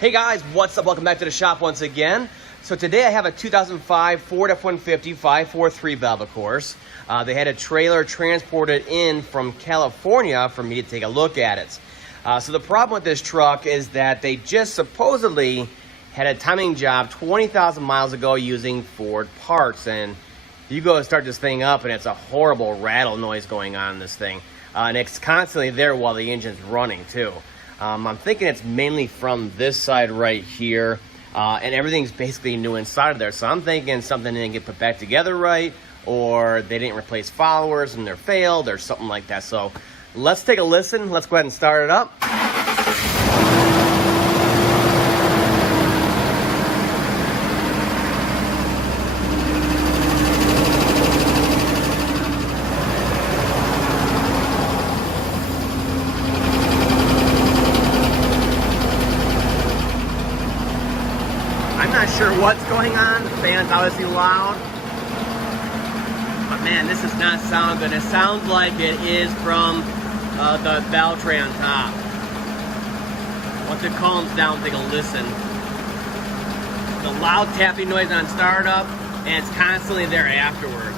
Hey guys, what's up? Welcome back to the shop once again. So today I have a 2005 Ford F-150 543 valve, of course. They had a trailer transported in from California for me to take a look at it. So the problem with this truck is that they just supposedly had a timing job 20,000 miles ago using Ford parts. And you go and start this thing up and it's a horrible rattle noise going on in this thing. And it's constantly there while the engine's running too. I'm thinking it's mainly from this side right here, and everything's basically new inside of there. So I'm thinking something didn't get put back together right, or they didn't replace followers and they're failed, or something like that. So let's take a listen. Let's go ahead and start it up. I'm not sure what's going on. The fan's obviously loud. But man, this does not sound good. It sounds like it is from the valve tray on top. Once it calms down, take a listen. The loud tapping noise on startup, and it's constantly there afterwards.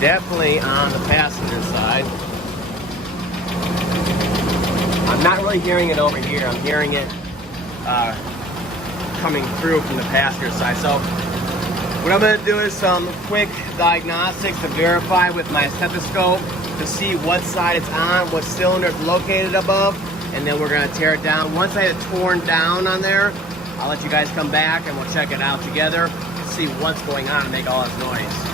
Definitely on the passenger side. I'm not really hearing it over here. I'm hearing it coming through from the passenger side. So what I'm going to do is some quick diagnostics to verify with my stethoscope to see what side it's on, what cylinder it's located above, and then we're going to tear it down. Once I have it torn down on there, I'll let you guys come back and we'll check it out together and see what's going on and make all this noise.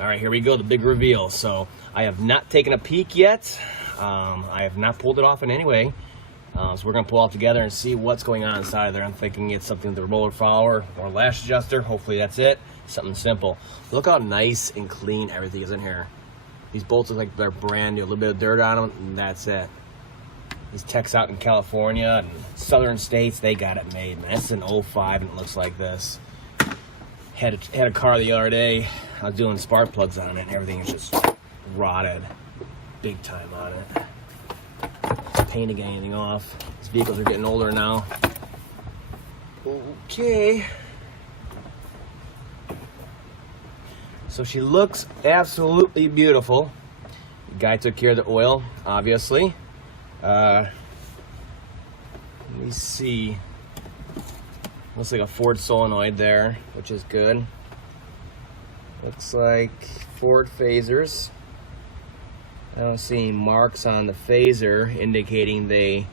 All right, here we go, the big reveal. So I have not taken a peek yet. I have not pulled it off in any way. So we're gonna pull it all together and see what's going on inside there. I'm thinking it's something with the roller follower or lash adjuster. Hopefully that's it, something simple. Look how nice and clean everything is in here. These bolts look like they're brand new, a little bit of dirt on them, and that's it. These techs out in California and southern states, they got it made, man. It's an 05 and it looks like this. Had a car the other day. I was doing spark plugs on it and everything is just rotted big time on it. It's a pain to get anything off. These vehicles are getting older now. Okay. So she looks absolutely beautiful. The guy took care of the oil, obviously. Let me see. Looks like a Ford solenoid there, which is good. Looks like Ford phasers. I don't see any marks on the phaser indicating they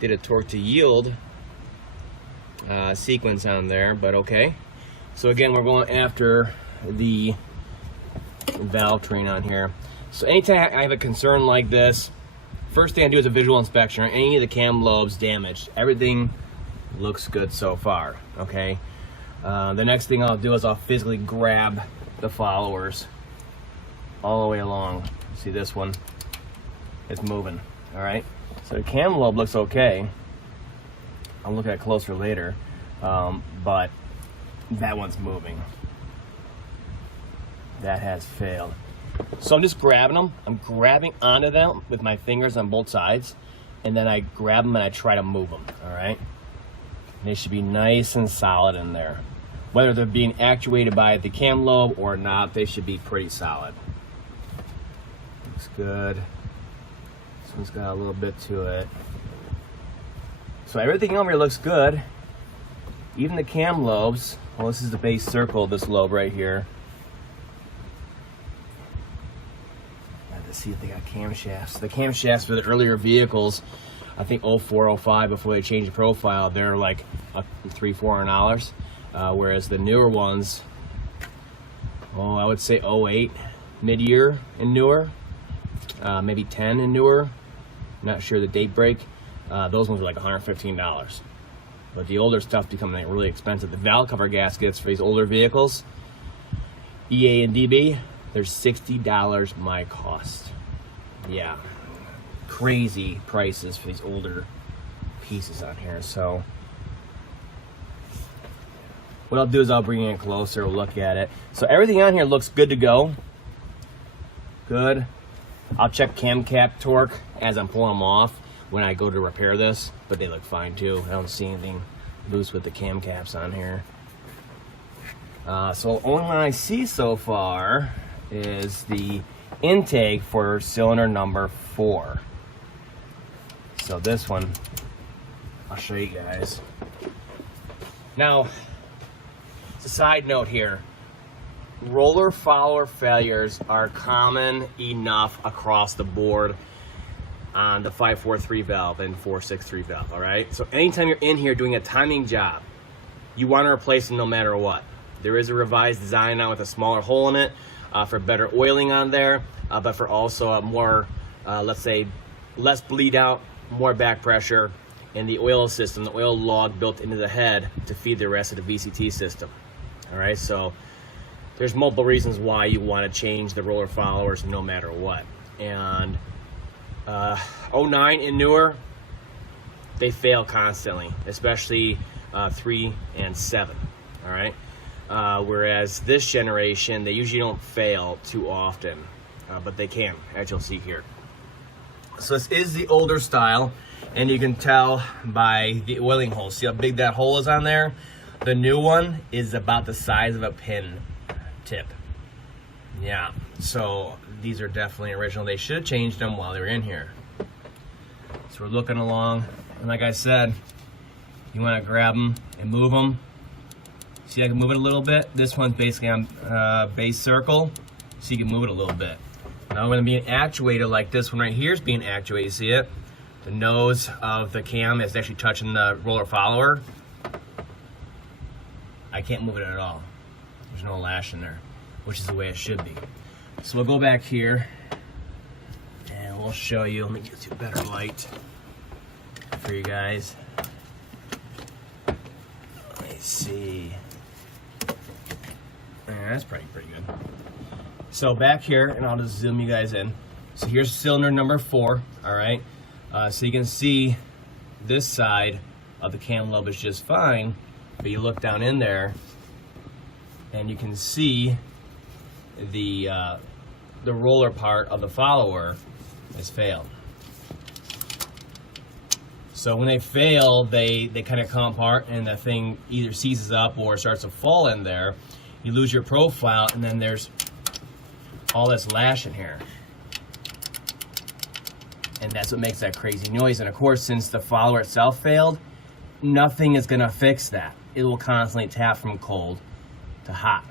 did a torque to yield sequence on there, but okay. So again, we're going after the valve train on here. So anytime I have a concern like this, first thing I do is a visual inspection. Are any of the cam lobes damaged? Everything looks good so far, okay? The next thing I'll do is I'll physically grab the followers all the way along. See this one? It's moving, all right? So the cam lobe looks okay. I'll look at it closer later, but that one's moving. That has failed. So I'm just grabbing them. I'm grabbing onto them with my fingers on both sides, and then I grab them and I try to move them, all right? They should be nice and solid in there. Whether they're being actuated by the cam lobe or not, they should be pretty solid. Looks good. This one's got a little bit to it. So everything over here looks good. Even the cam lobes. Well, this is the base circle of this lobe right here. I have to see if they got camshafts. The camshafts for the earlier vehicles, I think 04, 05, before they changed the profile, they're like $300-400. Whereas the newer ones, I would say 08, mid-year and newer, maybe 10 and newer. Not sure the date break. Those ones are like $115. But the older stuff becoming really expensive. The valve cover gaskets for these older vehicles, EA and DB, they're $60 my cost. Yeah, crazy prices for these older pieces on here. So what I'll do is I'll bring it in closer, look at it. So everything on here looks good to go. Good. I'll check cam cap torque as I'm pulling them off when I go to repair this, but they look fine too. I don't see anything loose with the cam caps on here. So the only one I see so far is the intake for cylinder number 4. So this one, I'll show you guys. Now, it's a side note here. Roller follower failures are common enough across the board on the 543 valve and 463 valve, all right? So anytime you're in here doing a timing job, you want to replace them no matter what. There is a revised design now with a smaller hole in it for better oiling on there, but for also a more, let's say, less bleed out, more back pressure in the oil system, the oil log built into the head to feed the rest of the VCT system, all right? So there's multiple reasons why you want to change the roller followers no matter what. And 09 and newer, they fail constantly, especially 3 and 7, all right? Whereas this generation, they usually don't fail too often, but they can, as you'll see here. So this is the older style, and you can tell by the oiling hole. See how big that hole is on there? The new one is about the size of a pin tip. Yeah, so these are definitely original. They should have changed them while they were in here. So we're looking along, and like I said, you want to grab them and move them. See, I can move it a little bit. This one's basically on base circle, so you can move it a little bit. Now when I'm being actuated like this one right here is being actuated, you see it? The nose of the cam is actually touching the roller follower. I can't move it at all. There's no lash in there, which is the way it should be. So we'll go back here and we'll show you. Let me get you a better light for you guys. Let me see. Yeah, that's pretty good. So back here, and I'll just zoom you guys in. So here's cylinder number 4, all right? So you can see this side of the cam lobe is just fine, but you look down in there and you can see the roller part of the follower has failed. So when they fail, they kind of come apart and the thing either seizes up or starts to fall in there. You lose your profile, and then there's all this lash in here. And that's what makes that crazy noise. And of course, since the follower itself failed, nothing is gonna fix that. It will constantly tap from cold to hot.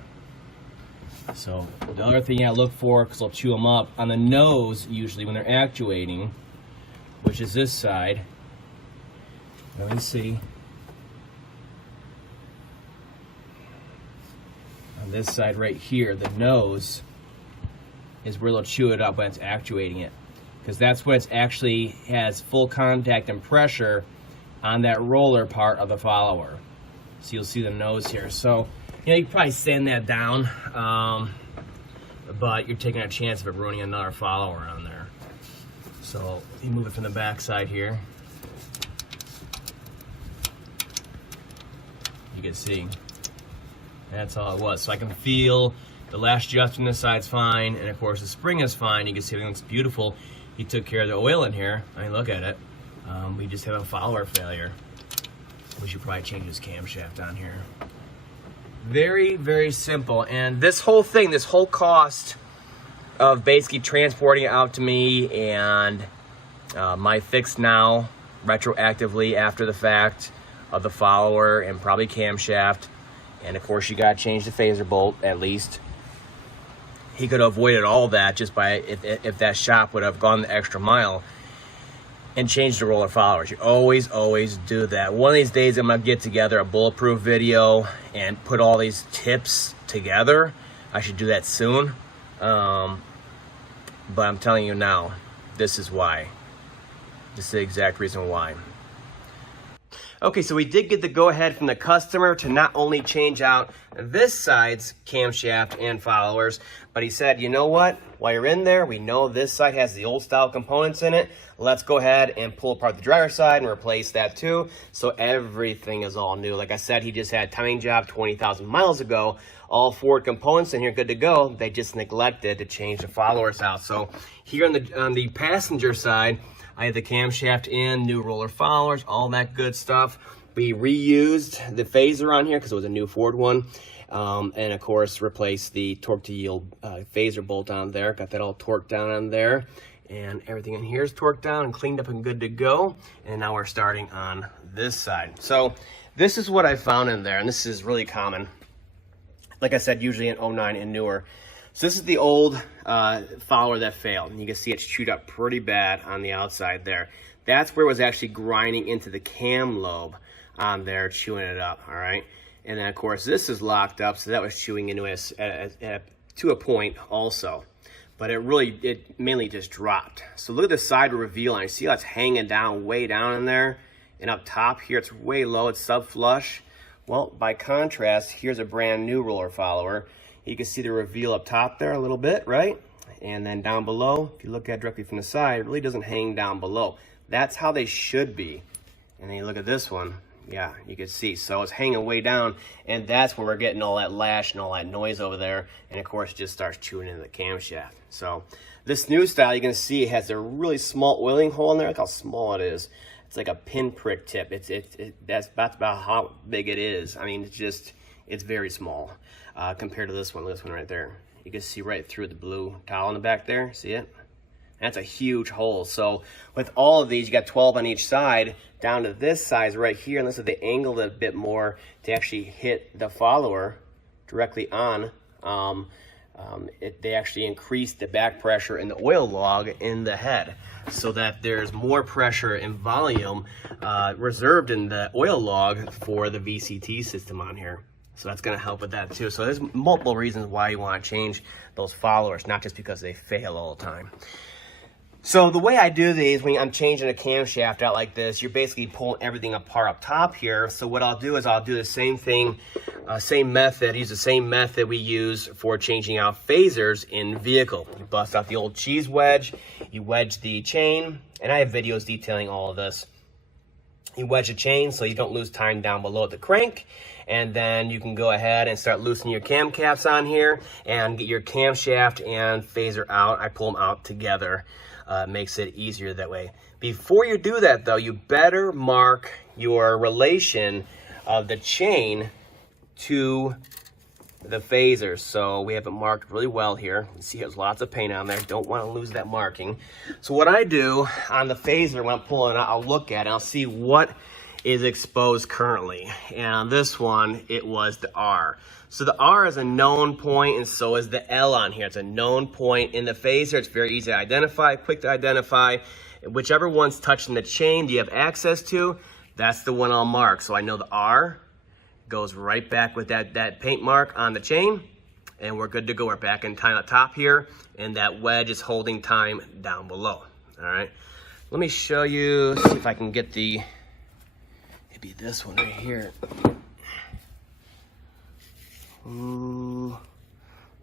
So the other thing I look for, because I'll chew them up, on the nose, usually when they're actuating, which is this side, let me see. On this side right here, the nose is where they'll chew it up when it's actuating it, because that's when it's actually has full contact and pressure on that roller part of the follower. So you'll see the nose here. So you can probably sand that down, but you're taking a chance of it ruining another follower on there. So you move it from the back side here. You can see that's all it was. So I can feel the lash adjustment on this side's fine, and of course the spring is fine. You can see everything looks beautiful. He took care of the oil in here. I mean, look at it. We just have a follower failure. We should probably change this camshaft on here. Very, very simple. And this whole thing, this whole cost of basically transporting it out to me and my fix now, retroactively after the fact, of the follower and probably camshaft, and of course you gotta change the phaser bolt at least. He could have avoided all that just by if that shop would have gone the extra mile and changed the roller followers. You always do that. One of these days I'm gonna get together a bulletproof video and put all these tips together. I should do that soon, but I'm telling you now, this is why. This is the exact reason why. Okay, so we did get the go-ahead from the customer to not only change out this side's camshaft and followers. But he said, you know what? While you're in there, we know this side has the old style components in it. Let's go ahead and pull apart the driver's side and replace that too. So everything is all new. Like I said, he just had a timing job 20,000 miles ago. All Ford components in here, good to go. They just neglected to change the followers out. So here on the passenger side, I have the camshaft in, new roller followers, all that good stuff. We reused the phaser on here because it was a new Ford one. And of course, replaced the torque to yield phaser bolt on there. Got that all torqued down on there. And everything in here is torqued down and cleaned up and good to go. And now we're starting on this side. So this is what I found in there. And this is really common. Like I said, usually in 09 and newer. So this is the old follower that failed. And you can see it's chewed up pretty bad on the outside there. That's where it was actually grinding into the cam lobe on there, chewing it up, all right? And then, of course, this is locked up, so that was chewing into it to a point also. But it mainly just dropped. So look at the side reveal, and you see how it's hanging down, way down in there. And up top here, it's way low, it's sub-flush. Well, by contrast, here's a brand new roller follower. You can see the reveal up top there a little bit, right? And then down below, if you look at it directly from the side, it really doesn't hang down below. That's how they should be. And then you look at this one, yeah, you can see. So it's hanging way down, and that's where we're getting all that lash and all that noise over there. And of course, it just starts chewing into the camshaft. So this new style, you can see it has a really small oiling hole in there. Look how small it is. It's like a pinprick tip. That's about how big it is. I mean, it's very small compared to this one right there. You can see right through the blue towel in the back there. See it? That's a huge hole. So with all of these, you got 12 on each side down to this size right here. And this is the angle a bit more to actually hit the follower directly on. They actually increase the back pressure in the oil log in the head so that there's more pressure and volume reserved in the oil log for the VCT system on here. So that's going to help with that too. So there's multiple reasons why you want to change those followers, not just because they fail all the time. So the way I do these, when I'm changing a camshaft out like this, you're basically pulling everything apart up top here. So what I'll do is I'll do the same thing, same method, use the same method we use for changing out phasers in vehicle. You bust out the old cheese wedge, you wedge the chain, and I have videos detailing all of this. You wedge the chain so you don't lose time down below at the crank, and then you can go ahead and start loosening your cam caps on here and get your camshaft and phaser out. I pull them out together. Makes it easier that way. Before you do that though, you better mark your relation of the chain to the phaser. So we have it marked really well here. You see there's lots of paint on there. Don't want to lose that marking. So what I do on the phaser when I'm pulling it out, I'll look at it, I'll see what is exposed currently. And on this one, it was the R. So the R is a known point, and so is the L on here. It's a known point in the phaser. It's very easy to identify, quick to identify. Whichever one's touching the chain you have access to, that's the one I'll mark. So I know the R goes right back with that paint mark on the chain, and we're good to go. We're back in time at top here, and that wedge is holding time down below. All right, let me show you, see if I can get maybe this one right here. Ooh,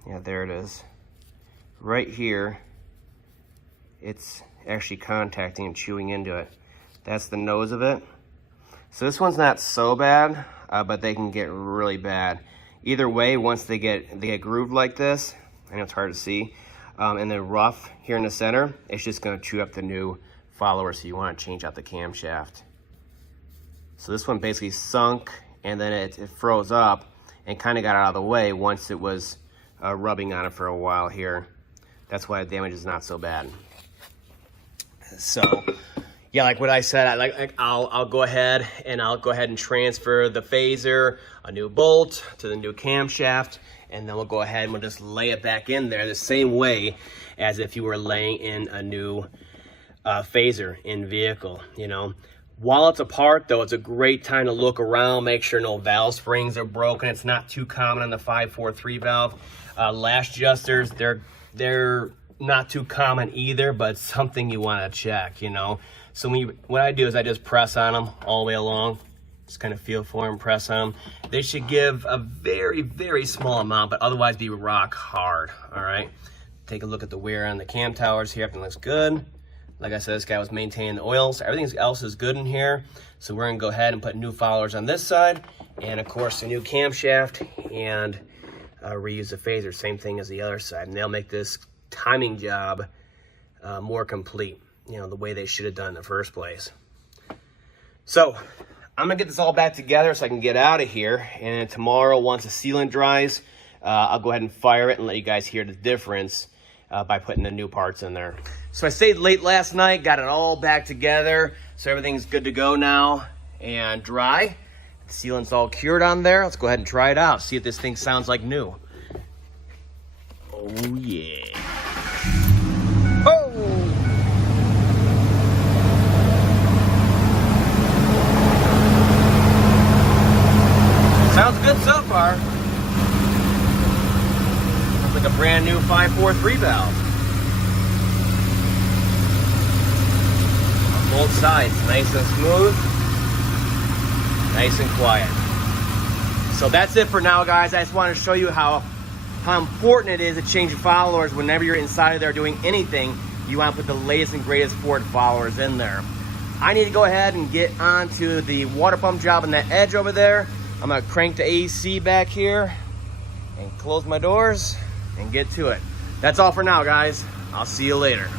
yeah, there it is. Right here, it's actually contacting and chewing into it. That's the nose of it. So this one's not so bad, but they can get really bad. Either way, once they get grooved like this, I know it's hard to see, and then rough here in the center, it's just gonna chew up the new follower, so you wanna change out the camshaft. So this one basically sunk, and then it froze up and kind of got out of the way once it was rubbing on it for a while here. That's why the damage is not so bad. So yeah, like what I said, I'll go ahead and transfer the phaser, a new bolt to the new camshaft, and then we'll go ahead and we'll just lay it back in there the same way as if you were laying in a new phaser in vehicle, you know. While it's apart though, it's a great time to look around, make sure no valve springs are broken. It's not too common on the 543 valve. Lash adjusters, they're not too common either, but it's something you want to check, you know. So what I do is I just press on them all the way along, Just kind of feel for them, press on them. They should give a very, very small amount, but otherwise be rock hard, all right? Take a look at the wear on the cam towers here. Everything looks good. Like I said, this guy was maintaining the oils. Everything else is good in here. So we're gonna go ahead and put new followers on this side, and of course, the new camshaft, and reuse the phaser, same thing as the other side. And they'll make this timing job more complete, you know, the way they should have done in the first place. So I'm gonna get this all back together so I can get out of here. And tomorrow, once the sealant dries, I'll go ahead and fire it and let you guys hear the difference by putting the new parts in there. So I stayed late last night, got it all back together. So everything's good to go now and dry. The sealant's all cured on there. Let's go ahead and try it out. See if this thing sounds like new. Oh yeah. Oh! Sounds good so far. Sounds like a brand new 543 valve. On both sides, nice and smooth, nice and quiet. So that's it for now, guys. I just wanted to show you how important it is to change followers whenever you're inside of there doing anything. You want to put the latest and greatest Ford followers in there. I need to go ahead and get onto the water pump job on that edge over there. I'm gonna crank the AC back here and close my doors and get to it. That's all for now, guys. I'll see you later.